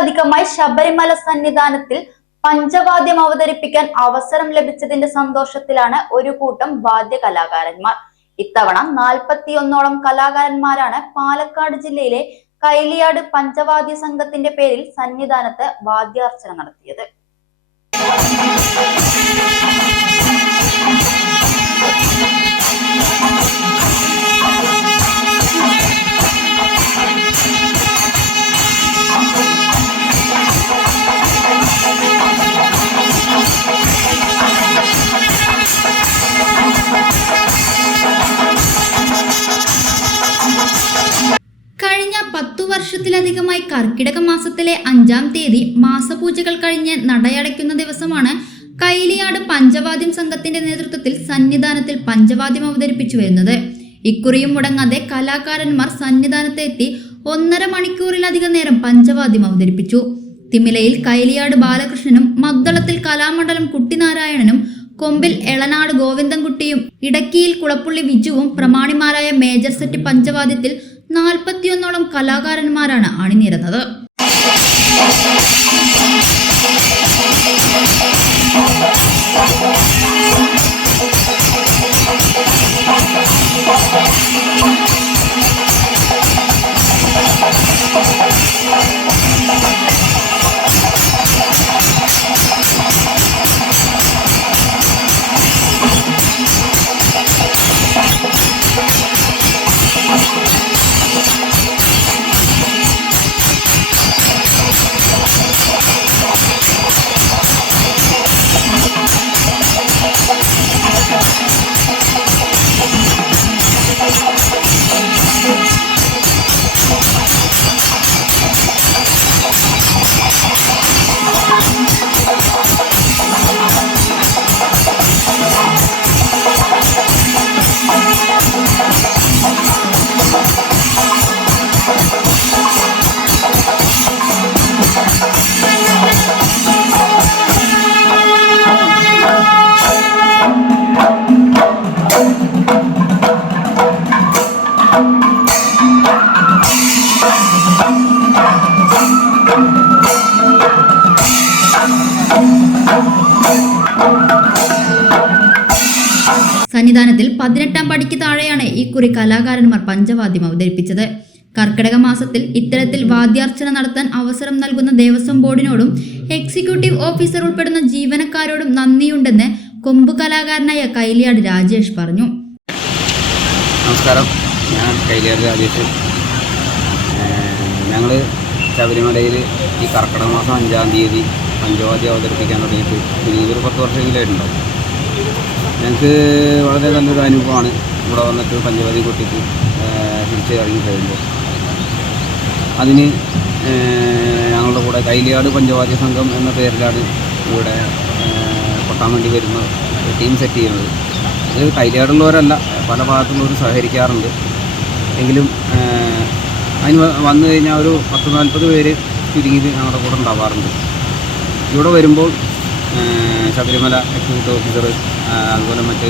വർഷത്തിലധികമായി ശബരിമല സന്നിധാനത്തിൽ പഞ്ചവാദ്യം അവതരിപ്പിക്കാൻ അവസരം ലഭിച്ചതിന്റെ സന്തോഷത്തിലാണ് ഒരു കൂട്ടം വാദ്യ കലാകാരന്മാർ. ഇത്തവണ 41ഓളം കലാകാരന്മാരാണ് പാലക്കാട് ജില്ലയിലെ കൈലിയാട് പഞ്ചവാദ്യ സംഘത്തിന്റെ പേരിൽ സന്നിധാനത്ത് വാദ്യാർച്ചന നടത്തിയത്. കഴിഞ്ഞ 10 വർഷത്തിലധികമായി കർക്കിടക മാസത്തിലെ 5-ാം തീയതി മാസപൂജകൾ കഴിഞ്ഞ് നടയടയ്ക്കുന്ന ദിവസമാണ് കൈലിയാട് പഞ്ചവാദ്യം സംഘത്തിന്റെ നേതൃത്വത്തിൽ സന്നിധാനത്തിൽ പഞ്ചവാദ്യം അവതരിപ്പിച്ചു വരുന്നത്. ഇക്കുറിയും മുടങ്ങാതെ കലാകാരന്മാർ സന്നിധാനത്ത് എത്തി 1.5 മണിക്കൂറിലധികം നേരം പഞ്ചവാദ്യം അവതരിപ്പിച്ചു. തിമിലയിൽ കൈലിയാട് ബാലകൃഷ്ണനും, മദ്ദളത്തിൽ കലാമണ്ഡലം കുട്ടിനാരായണനും, കൊമ്പിൽ എളനാട് ഗോവിന്ദൻകുട്ടിയും, ഇടക്കിയിൽ കുളപ്പുള്ളി വിജുവും പ്രമാണിമാരായ മേജർ സെറ്റ് പഞ്ചവാദ്യത്തിൽ 41ഓളം കലാകാരന്മാരാണ് അണിനിരന്നത്. സന്നിധാനത്തിൽ 18-ാം പടിക്ക് താഴെയാണ് ഇക്കുറി കലാകാരന്മാർ പഞ്ചവാദ്യം അവതരിപ്പിച്ചത്. കർക്കിടക മാസത്തിൽ ഇത്തരത്തിൽ വാദ്യാർച്ചന നടത്താൻ അവസരം നൽകുന്ന ദേവസ്വം ബോർഡിനോടും എക്സിക്യൂട്ടീവ് ഓഫീസർ ഉൾപ്പെടുന്ന ജീവനക്കാരോടും നന്ദിയുണ്ടെന്ന് കൊമ്പ് കലാകാരനായ കൈലിയാട് രാജേഷ് പറഞ്ഞു. നമസ്കാരം, ഞാൻ കൈലിയാട് രാജേഷ്. ഞങ്ങൾ ശബരിമലയിൽ ഈ കർക്കിടക മാസം 5-ാം തീയതി പഞ്ചവാദ്യം അവതരിപ്പിക്കാൻ തുടങ്ങിയിട്ട് ഇതൊരു 10 വർഷമെങ്കിലായിട്ടുണ്ടാവും. ഞങ്ങൾക്ക് വളരെ നല്ലൊരു അനുഭവമാണ് ഇവിടെ വന്നിട്ട് പഞ്ചവാദ്യം കൊട്ടിട്ട് തിരിച്ച് ഇറങ്ങി കഴിയുമ്പോൾ. അതിന് ഞങ്ങളുടെ കൂടെ കൈലിയാട് പഞ്ചവാദ്യ സംഘം എന്ന പേരിലാണ് ഇവിടെ കൊട്ടാൻ വേണ്ടി വരുന്ന ടീം സെറ്റ് ചെയ്യുന്നത്. ഇത് കൈലിയാടുള്ളവരല്ല, പല ഭാഗത്തുള്ളവർ സഹകരിക്കാറുണ്ട്. എങ്കിലും അതിന് വന്നു കഴിഞ്ഞാൽ ഒരു 10-40 പേര് ചുരുങ്ങിയത് ഞങ്ങളുടെ കൂടെ ഉണ്ടാവാറുണ്ട്. ഇവിടെ വരുമ്പോൾ ശബരിമല എക്സിക്യൂട്ടീവ് ഓഫീസർ അതുപോലെ മറ്റ്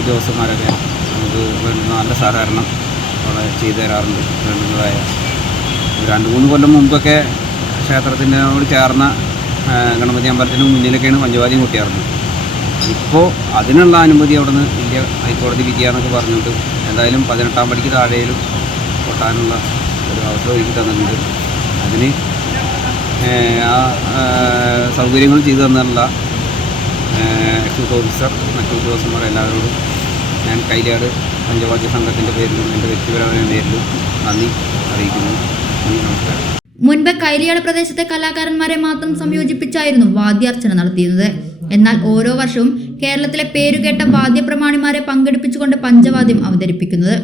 ഉദ്യോഗസ്ഥന്മാരൊക്കെ നമുക്ക് വേണ്ടുന്ന നല്ല സഹകരണം അവിടെ ചെയ്തു തരാറുണ്ട്. വേണ്ടുന്നതായ 2-3 കൊല്ലം മുമ്പൊക്കെ ക്ഷേത്രത്തിനോട് ചേർന്ന ഗണപതി അമ്പലത്തിന് മുന്നിലൊക്കെയാണ് പഞ്ചവാദ്യം കൊട്ടിയാറുള്ളത്. ഇപ്പോൾ അതിനുള്ള അനുമതി അവിടെ നിന്ന് ഇന്ത്യ ഹൈക്കോടതി വിധിയാന്നൊക്കെ പറഞ്ഞിട്ട് എന്തായാലും 18-ാം പടിക്ക് താഴെയിലും കൊട്ടാനുള്ള ഒരു അവസരം ഒരുക്കി തന്നിട്ടുണ്ട്. അതിന് ആ സൗകര്യങ്ങൾ ചെയ്തു തന്നിട്ടുള്ള എക്സിക്യൂട്ടീവ് ഓഫീസർ, മറ്റു ഉദ്യോഗസ്ഥന്മാർ എല്ലാവരോടും ഞാൻ കൈലിയാട് പഞ്ചവാദ്യ സംഘത്തിൻ്റെ പേരിലും എൻ്റെ വ്യക്തിപരമായ പേരിലും നന്ദി അറിയിക്കുന്നു. നമസ്കാരം. മുൻപ് കൈലിയാട് പ്രദേശത്തെ കലാകാരന്മാരെ മാത്രം സംയോജിപ്പിച്ചായിരുന്നു വാദ്യാർച്ചന നടത്തിയിരുന്നത്. എന്നാൽ ഓരോ വർഷവും കേരളത്തിലെ പേരുകേട്ട വാദ്യപ്രമാണിമാരെ പങ്കെടുപ്പിച്ചുകൊണ്ട് പഞ്ചവാദ്യം അവതരിപ്പിക്കുന്നത്.